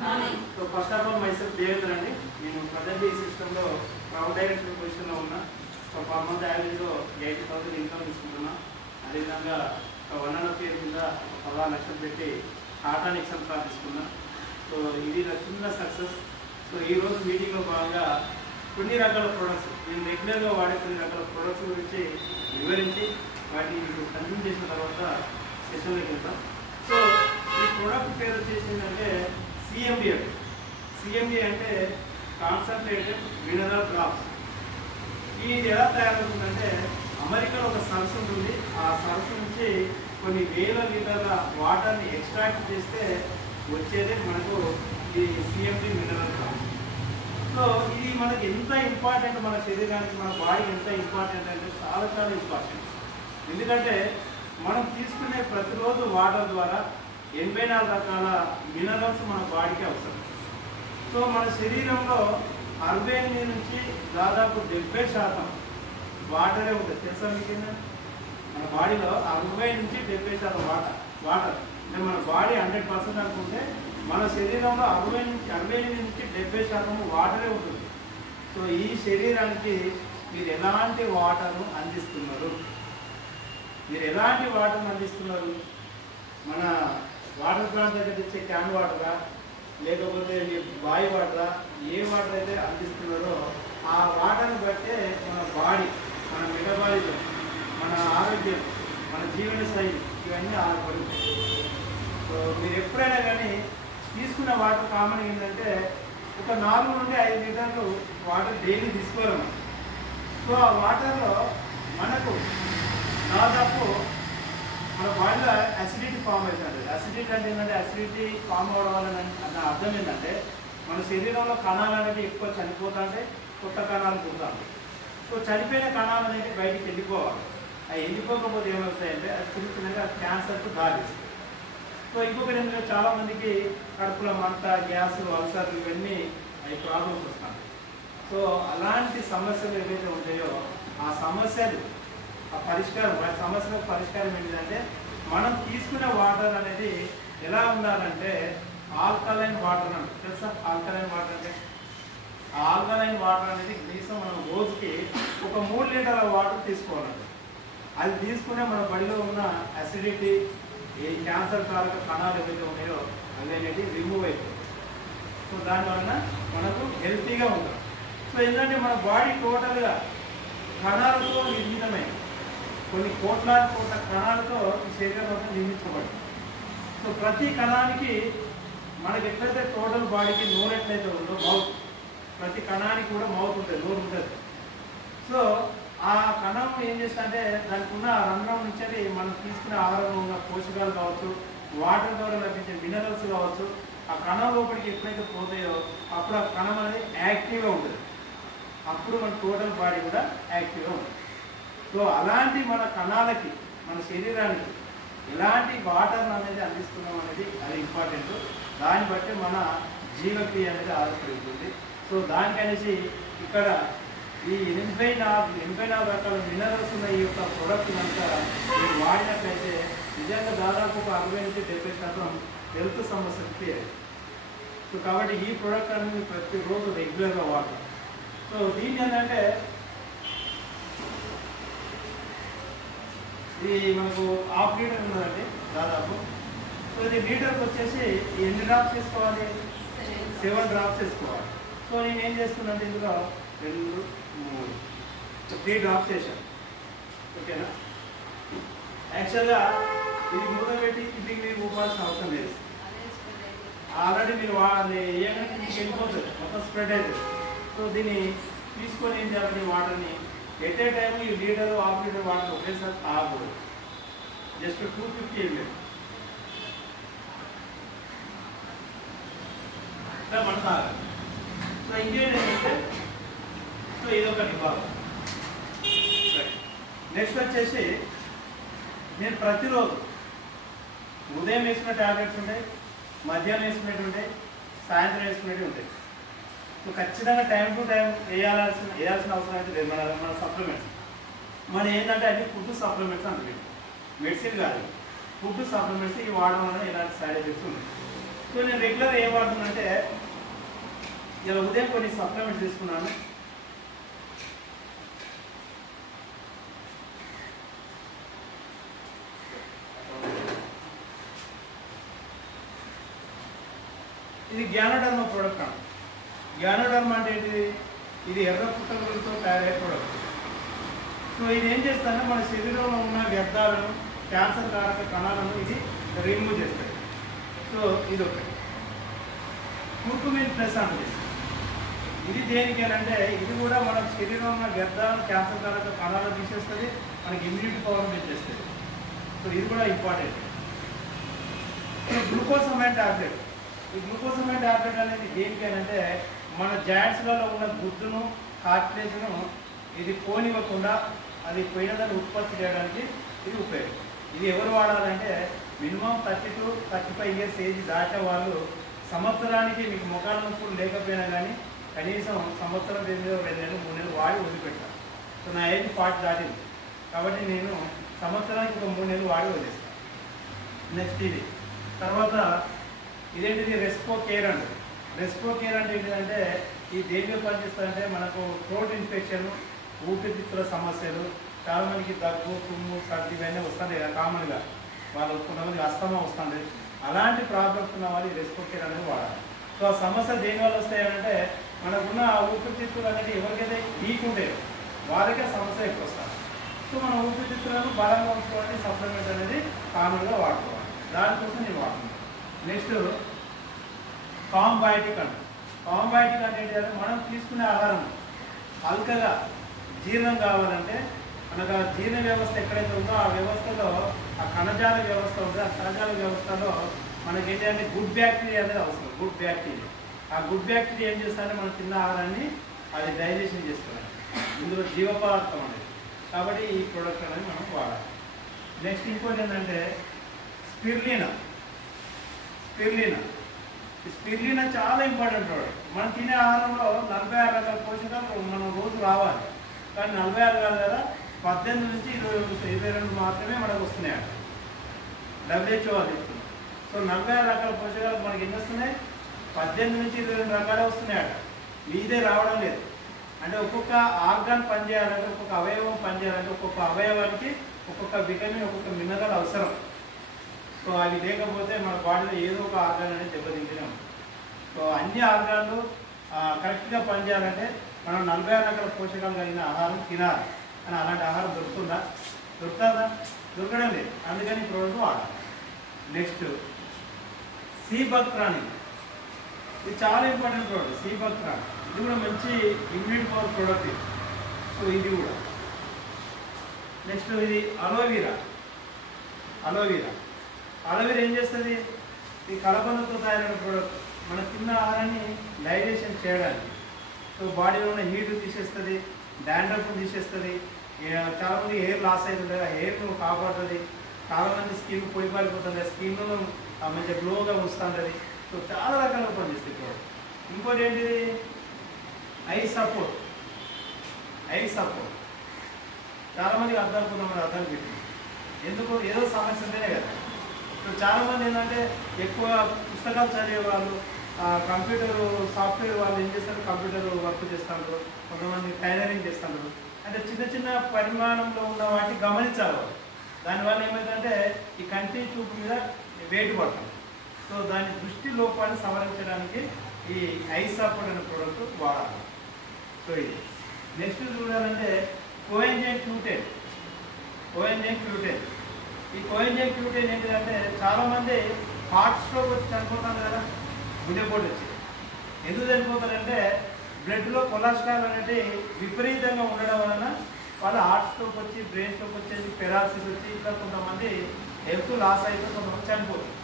So first of all myself Devendra అండి. నేను present ఈ సిస్టంలో క్రౌడ్ డైరెక్టర్ పొజిషన్లో ఉన్నా. సో పర్ మంత్ యావరేజ్లో 80,000 ఇన్కమ్ తీసుకుంటున్నా. అదేవిధంగా 1.5 year కింద 16 లక్షలు పెట్టి టాటా నెక్సన్ కార్ తీసుకున్నా. సో ఇది నా చిన్న సక్సెస్. సో ఈరోజు మీటింగ్లో భాగంగా కొన్ని రకాల ప్రొడక్ట్స్, నేను రెగ్యులర్గా వాడే కొన్ని రకాల ప్రొడక్ట్స్ గురించి వివరించి వాటిని మీకు కన్జ్యూమ్ చేసిన తర్వాత సెషన్లోకి వెళ్తాం. సో ఈ ప్రోడక్ట్ పేరు వచ్చేసిందంటే సిఎండి అంటే. సిఎండి అంటే కాన్సన్ట్రేటెడ్ మినరల్ డ్రాప్స్. ఇది ఎలా తయారవుతుందంటే అమెరికాలో ఒక సరస్సు ఉంటుంది. ఆ సరస్సు నుంచి కొన్ని వేల లీటర్ల వాటర్ని ఎక్స్ట్రాక్ట్ చేస్తే వచ్చేదే మనకు ఈ సిఎండి మినరల్ డ్రాప్స్. సో ఇది మనకి ఎంత ఇంపార్టెంట్, మన శరీరానికి మన బాడీకి ఎంత ఇంపార్టెంట్ అంటే చాలా చాలా ఇంపార్టెంట్. ఎందుకంటే మనం తీసుకునే ప్రతిరోజు వాటర్ ద్వారా 84 రకాల మినరల్స్ మన బాడీకి అవసరం. సో మన శరీరంలో 68 నుంచి దాదాపు 70% వాటరే ఉంటుంది. తెలుసా మీకు? మన బాడీలో 60 నుంచి 70% వాటర్ అంటే మన బాడీ 100% అనుకుంటే మన శరీరంలో 68 నుంచి 70% వాటరే ఉంటుంది. సో ఈ శరీరానికి మీరు ఎలాంటి వాటర్ను అందిస్తున్నారు? మీరు ఎలాంటి వాటర్ని అందిస్తున్నారు? మన వాటర్ ప్లాంట్ దగ్గర తెచ్చే క్యాన్ వాటరా, లేకపోతే మీరు బావి వాటరా, ఏ వాటర్ అయితే అందిస్తున్నారో ఆ వాటర్ని బట్టే మన బాడీ, మన మెటబాలిజం, మన ఆరోగ్యం, మన జీవన శైలి ఇవన్నీ ఆధారపడి ఉంటాయి. సో మీరు ఎప్పుడైనా కానీ తీసుకున్న వాటర్ కామన్ ఏంటంటే ఒక 4 నుండి 5 లీటర్లు వాటర్ డైలీ తీసుకోవాలి. సో ఆ వాటర్లో మనకు దాదాపు మన బాడీలో అసిడిటీ ఫామ్ అవుతుంది. అసిడిటీ అంటే ఏంటంటే అసిడిటీ ఫామ్ అవడం వల్ల అన్న అర్థం ఏంటంటే మన శరీరంలో కణాలు అనేవి ఎక్కువ చనిపోతుంటే కొత్త కణాలు పుడతాయి. సో చనిపోయిన కణాలు అనేవి బయటికి వెళ్ళిపోవాలి. అవి వెళ్ళిపోకపోతే ఏమవుతాయంటే అది చిన్న చిన్నగా క్యాన్సర్కు దారిస్తాయి. సో ఇంకొకటి ఏంటంటే చాలామందికి కడుపులో మంట, గ్యాస్, అల్సర్లు ఇవన్నీ అవి ప్రాబ్లమ్స్ వస్తాయి. సో అలాంటి సమస్యలు ఏవైతే ఉంటాయో ఆ సమస్యలు వాటి సమస్యలకు పరిష్కారం ఏంటంటే మనం తీసుకునే వాటర్ అనేది ఎలా ఉండాలంటే ఆల్కలైన్ వాటర్ అంటే. తెలుసా ఆల్కలైన్ వాటర్ అంటే? ఆల్కలైన్ వాటర్ అనేది కనీసం మనం రోజుకి ఒక 3 లీటర్ల వాటర్ తీసుకోవాలండి. అది తీసుకునే మన బాడీలో ఉన్న అసిడిటీ, ఈ క్యాన్సర్ కారక కణాలు ఏవైతే ఉన్నాయో అవి అనేది రిమూవ్ అయిపోతుంది. సో దానివల్ల మనకు హెల్తీగా ఉంటాం. సో ఎందుకంటే మన బాడీ టోటల్గా కణాలతో నిర్మితమైంది. కొన్ని కోట్ల కణాలతో ఈ శరీరం మొత్తం నిర్మించబడింది. సో ప్రతి కణానికి మనకి ఎట్లయితే టోటల్ బాడీకి నోరు ఎట్లయితే ఉందో మౌత్, ప్రతి కణానికి కూడా మౌత్ ఉంటుంది, నోరు ఉంటుంది. సో ఆ కణం ఏం చేస్తుందంటే దానికి ఉన్న రంధ్రం నుంచి మనం తీసుకునే ఆహారంలో ఉన్న పోషకాలు కావచ్చు, వాటర్ ద్వారా లభించే మినరల్స్ కావచ్చు, ఆ కణం లోపలికి ఎప్పుడైతే పోతాయో అప్పుడు ఆ కణం అనేది యాక్టివ్గా ఉంటుంది. అప్పుడు మన టోటల్ బాడీ కూడా యాక్టివ్గా ఉంటుంది. సో అలాంటి మన కణాలకి, మన శరీరానికి ఎలాంటి వాటర్ అనేది అందిస్తున్నాం అనేది అది ఇంపార్టెంట్. దాన్ని బట్టి మన జీవక్రియ అనేది ఆధారపడి ఉంటుంది. సో దానికనేసి ఇక్కడ ఈ 84 రకాల మినరల్స్ ఉన్న ఈ యొక్క ప్రోడక్ట్ కనుక మీరు వాడినట్లయితే నిజంగా దాదాపు ఒక 60 నుంచి 70% హెల్త్ సమస్యలు క్లియర్. సో కాబట్టి ఈ ప్రోడక్ట్ అనేది ప్రతిరోజు రెగ్యులర్గా వాడతాం. సో దీన్ని ఏంటంటే ఇది మనకు 1/2 లీటర్ ఉన్నదండి దాదాపు. సో ఇది లీటర్కి వచ్చేసి ఎన్ని డ్రాప్స్ వేసుకోవాలి? 7 డ్రాప్స్ వేసుకోవాలి. సో నేను ఏం చేస్తున్నానంటే ఇందులో 2, 3 డ్రాప్స్ వేసాను. ఓకేనా? యాక్చువల్గా ఇది మూత పెట్టి ఇంటికి మీరు ఊపాల్సిన అవసరం లేదు. ఆల్రెడీ మీరు వేయగానే ఇంటికి వెళ్ళిపోతుంది, మొత్తం స్ప్రెడ్ అవుతుంది. సో దీన్ని తీసుకొని ఏం చేయాలి? వాటర్ని ఎట్ ఏ టైం ఈ లీటర్ 1/2 లీటర్ వాటర్ ఒకేసారి తాగకూడదు. జస్ట్ 250 ml మనం తాగాలి. సో ఇంకేంటంటే సో ఇదొకటి బాగా. నెక్స్ట్ వచ్చేసి నేను ప్రతిరోజు ఉదయం వేసుకునే ట్యాబ్లెట్స్ ఉంటాయి, మధ్యాహ్నం వేసుకునేవి ఉంటాయి, సాయంత్రం వేసుకునేవి ఉంటాయి. సో ఖచ్చితంగా టైం టు టైం వేయాల్సిన అవసరం అయితే లేదు. మన సప్లిమెంట్స్ మన ఏంటంటే అన్ని ఫుడ్ సప్లిమెంట్స్ అంటే మెడిసిన్ కాదు, ఫుడ్ సప్లిమెంట్స్ ఇవి వాడడం వల్ల ఇలాంటి సైడ్ ఎఫెక్ట్స్ ఉన్నాయి. సో నేను రెగ్యులర్ ఏం వాడుతున్నానంటే ఇలా ఉదయం కొన్ని సప్లిమెంట్స్ తీసుకున్నాను. ఇది జ్ఞానడర్మ ప్రోడక్ట్ అండి. జ్ఞానడర్మ అంటే ఏంటిది? ఇది ఎర్ర పుట్టగలతో తయారయ్యే ప్రోడక్ట్. సో ఇది ఏం చేస్తుందంటే మన శరీరంలో ఉన్న వ్యర్థాలను, క్యాన్సర్ కారక కణాలను ఇది రిమూవ్ చేస్తుంది. సో ఇది ఒకటి. కుర్కుమిన్ ప్లస్ అంటే ఇది దేనికి అంటే ఇది కూడా మన శరీరంలో ఉన్న వ్యర్థాలను, క్యాన్సర్ కారక కణాలను తీసేస్తుంది, మనకి ఇమ్యూనిటీ పవర్ పెంచేస్తుంది. సో ఇది కూడా ఇంపార్టెంట్. Glucosamine tablet. ఈ గ్లూకోసమైన్ టాబ్లెట్ అనేది దేనికి అంటే మన జాయింట్స్లలో ఉన్న గుజ్జును, కార్టిలేజ్ను ఇది పోనివ్వకుండా అది పోయినదాన్ని ఉత్పత్తి చేయడానికి ఇది ఉపయోగం. ఇది ఎవరు వాడాలంటే మినిమం 30 to 35 ఇయర్స్ ఏజ్ దాటే వాళ్ళు సంవత్సరానికి మీకు ముఖాల నొప్పులు లేకపోయినా కానీ కనీసం సంవత్సరం 2 నెలలు 3 నెలలు వాడి వదిలిపెట్టాను. సో నా ఏజ్ 40 దాటింది కాబట్టి నేను సంవత్సరానికి ఒక 3 నెలలు వాడి వదిలేస్తాను. నెక్స్ట్ ఇది తర్వాత ఇదేంటిది రెస్పో కేర్ అండి. రెస్పో కేర్ అంటే ఏంటంటే ఈ దేనిలో పనిచేస్తుందంటే మనకు థ్రోట్ ఇన్ఫెక్షన్, ఊపిరితిత్తుల సమస్యలు, చాలామందికి దగ్గు, తుమ్ము, సర్ది ఇవన్నీ వస్తుంది కదా కామన్గా. వాళ్ళు కొంతమందికి అస్తమా వస్తుంది. అలాంటి ప్రాబ్లమ్స్ ఉన్న వాళ్ళు ఈ రెస్పో కేర్ అనేది వాడాలి. సో ఆ సమస్యలు దేనివల్ల వస్తాయంటే మనకున్న ఊపిరితిత్తులు అనేది ఎవరికైతే వీక్ ఉంటాయో వాళ్ళకే సమస్య ఎక్కువ వస్తుంది. సో మన ఊపిరితిత్తులను బలంగా ఉంచుకోవడానికి సప్లిమెంట్ అనేది కామన్గా వాడుకోవాలి. దానికోసం నేను వాడుతున్నాను. నెక్స్ట్ కాంబయోటిక్ అంటే కాంబయోటిక్ అంటే ఏంటంటే మనం తీసుకునే ఆహారం హల్కగా జీర్ణం కావాలంటే మనకు ఆ జీర్ణ వ్యవస్థ ఎక్కడైతే ఉందో ఆ వ్యవస్థలో ఆ కణజాల వ్యవస్థ ఉందో ఆ కణజాల వ్యవస్థలో మనకి ఏంటంటే గుడ్ బ్యాక్టీరియా అనేది అవసరం. గుడ్ బ్యాక్టీరియా ఆ గుడ్ బ్యాక్టీరియా ఏం చేస్తారంటే మనం తిన్న ఆహారాన్ని అది డైజెషన్ చేస్తుంది. ఇందులో జీవపదార్థం అనేది. కాబట్టి ఈ ప్రోడక్ట్ అనేది మనం వాడాలి. నెక్స్ట్ ఇంకోటి ఏంటంటే స్పిరులినా. స్పిరులినా చాలా ఇంపార్టెంట్ ప్రోడక్ట్. మనం తినే ఆహారంలో 46 రకాల పోషకాలు మనం రోజు రావాలి. కానీ 46 కాదు కదా, 18 నుంచి 22 మాత్రమే మనకు వస్తున్నాయి. WHO అది చెప్తుంది. సో 46 రకాల పోషకాలు మనకి ఎన్ని వస్తున్నాయి? 18 నుంచి 22 రకాలే వస్తున్నాయట. మీదే రావడం లేదు. అంటే ఒక్కొక్క ఆర్గాన్ పనిచేయాలంటే, ఒక్కొక్క అవయవం పనిచేయాలంటే ఒక్కొక్క అవయవానికి ఒక్కొక్క విటమిన్, ఒక్కొక్క మినరల్ అవసరం. సో అవి లేకపోతే మన బాడీలో ఏదో ఒక ఆర్గాన్ అనేది దెబ్బతింటూనే ఉంటుంది. సో అన్ని ఆర్గాన్లు కరెక్ట్గా పనిచేయాలంటే మనం 46 రకాల పోషకాలు కలిగిన ఆహారం తినాలి. కానీ అలాంటి ఆహారం దొరుకుతుందా? దొరకడం లేదు. అందుకని ప్రోడక్ట్ వాడాలి. నెక్స్ట్ సీబక్ట్రాని. ఇది చాలా ఇంపార్టెంట్ ప్రోడక్ట్. సీబక్ట్రాని ఇది కూడా మంచి ఇమ్యూనిటీ పవర్ ప్రోడక్ట్. సో ఇది కూడా. నెక్స్ట్ ఇది అలోవీరా ఏం చేస్తుంది? ఈ కలబందతో తయారైన ప్రోడక్ట్. మన తిన్న ఆహారాన్ని డైజెషన్ చేయడానికి. సో బాడీలో ఉన్న హీట్ తీసేస్తుంది, డాండ్రఫ్ తీసేస్తుంది. చాలామంది హెయిర్ లాస్ అవుతుంది, హెయిర్ను కాపాడుతుంది. చాలామంది స్కిన్ పొడిపారిపోతుంది, స్కిన్ మంచిగా గ్లోగా వస్తుంటుంది. సో చాలా రకాలుగా పనిచేస్తుంది ప్రోడక్ట్. ఇంకోటి ఏంటిది? I support. చాలామందికి అర్థం అనుకున్నాం, అర్థం పెట్టింది. ఎందుకు? ఏదో సమస్య ఉంటేనే కదా. సో చాలామంది ఏంటంటే ఎక్కువ పుస్తకాలు చదివే వాళ్ళు, కంప్యూటర్ సాఫ్ట్వేర్ వాళ్ళు ఏం చేస్తారు? కంప్యూటర్ వర్క్ చేస్తారు, కొంతమంది టైలరింగ్ చేస్తారు. అంటే చిన్న చిన్న పరిమాణంలో ఉన్న వాటిని గమనించాలి వాళ్ళు. దానివల్ల ఏమైందంటే ఈ కంటి చూపు మీద వెయిట్ పడుతుంది. సో దాని దృష్టి లోపాన్ని సవరించడానికి ఈ ఐ సపోర్ట్ అనే ప్రోడక్ట్ వాడాలి. సో ఇది. నెక్స్ట్ చూడాలంటే కోఎంజైమ్ Q10. ఈ కోఎంజైమ్ Q10 ఏంటంటే చాలామంది హార్ట్ స్ట్రోక్ వచ్చి చనిపోతారు కదా, గుండెపోటు వచ్చి. ఎందుకు చనిపోతారంటే బ్లడ్లో కొలెస్ట్రాల్ అనేది విపరీతంగా ఉండడం వలన వాళ్ళు హార్ట్ స్ట్రోక్ వచ్చి, బ్రెయిన్ స్ట్రోక్ వచ్చేసి, పెరాలసిస్ వచ్చి, ఇట్లా కొంతమంది హెల్త్ లాస్ అయితే కొంతమంది చనిపోతారు.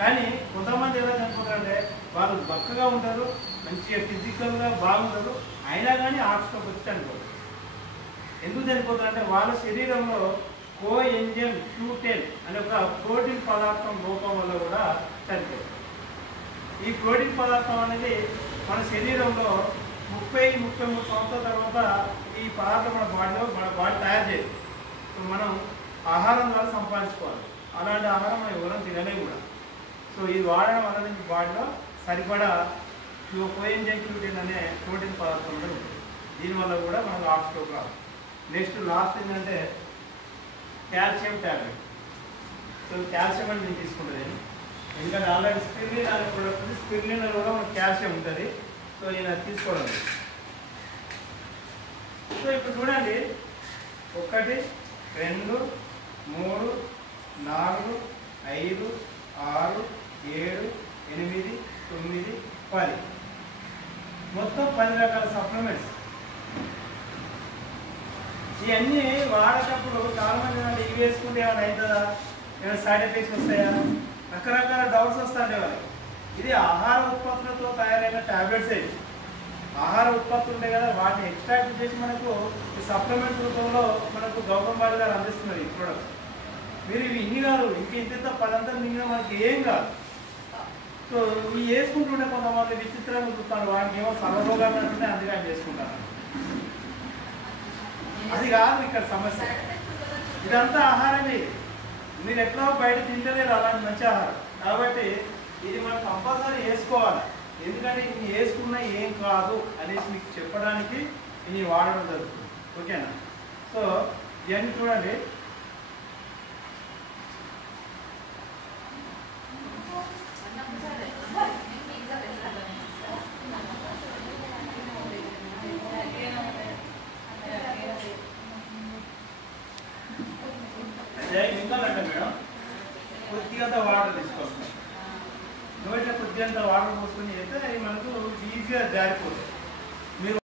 కానీ కొంతమంది ఎలా చనిపోతారంటే వాళ్ళు బక్కగా ఉంటారు, మంచిగా ఫిజికల్గా బాగుంటారు, అయినా కానీ హార్ట్ స్ట్రోక్ వచ్చి చనిపోతారు. ఎందుకు చనిపోతారంటే వాళ్ళ శరీరంలో కోఎంజైమ్ Q10 అనే ఒక ప్రోటీన్ పదార్థం లోపం వల్ల కూడా చనిపోతారు. ఈ ప్రోటీన్ పదార్థం అనేది మన శరీరంలో 30-33 సంవత్సరాల తర్వాత ఈ పదార్థం మన బాడీ తయారు చేయదు. సో మనం ఆహారం ద్వారా సంపాదించుకోవాలి. అలాంటి ఆహారం మనం ఎవరైనా తినలే కూడా. సో సో ఇది వాడడం వల్ల మీకు బాడీలో సరిపడా కోఎంజైమ్ అనే ప్రోటీన్ పదార్థం కూడా ఉంటుంది. దీనివల్ల కూడా మనకు హార్ట్ స్ట్రోక్ రాదు. నెక్స్ట్ లాస్ట్ ఏంటంటే కాల్షియం ట్యాబ్లెట్. సో కాల్షియం అని నేను తీసుకుంటుంది, ఎందుకంటే ఆల్రెడీ స్పిర్లిన్ అనే ప్రోడక్ట్ ఉంది. స్పిర్లిన్లో కూడా మనకు కాల్షియం ఉంటుంది. సో నేను తీసుకోవడం. సో ఇప్పుడు చూడండి, 1 2 3 4 5 6 7 8 9 10 మొత్తం 10 రకాల సప్లిమెంట్స్. ఇవన్నీ వాడేటప్పుడు చాలా మంది ఇవి వేసుకుంటే ఏమైనా అవుతుందా, ఏమైనా సైడ్ ఎఫెక్ట్స్ వస్తాయా, రకరకాల డౌట్స్ వస్తాయండి వాళ్ళకి. ఇది ఆహార ఉత్పత్తులతో తయారైన ట్యాబ్లెట్స్. ఆహార ఉత్పత్తులు ఉంటాయి కదా, వాటిని ఎక్స్ట్రాక్ట్ చేసి మనకు సప్లిమెంట్స్ రూపంలో మనకు గౌతమ్ బాలి గారు అందిస్తున్నారు ఈ ప్రోడక్ట్స్. మీరు ఇవి ఇన్ని కాదు, ఇంత 10 మింగినా మనకి ఏం కాదు. సో ఇవి వేసుకుంటుంటే కొంతమంది విచిత్రంగా చూస్తాను, వాడికి ఏమో సర్వరోగాలు అంటుంటే అందుకే ఆయన చేసుకుంటాను. అది కాదు ఇక్కడ సమస్య. ఇదంతా ఆహారమే, మీరు ఎట్లా బయట తింటలేరు అలాంటి మంచి ఆహారం. కాబట్టి ఇది మనం కంపల్సరీ వేసుకోవాలి. ఎందుకంటే ఇది వేసుకున్నా ఏం కాదు అనేసి మీకు చెప్పడానికి ఇది వాడడం జరుగుతుంది. ఓకేనా? సో ఇవన్నీ చూడండి. అదే ఇంకానంటే మేడం కొద్దిగంత వాటర్ తీసుకోవాలి. నోట్లో కొద్దిగంత వాటర్ పోసుకొని అయితే మనకు ఈజీగా జారిపోతుంది.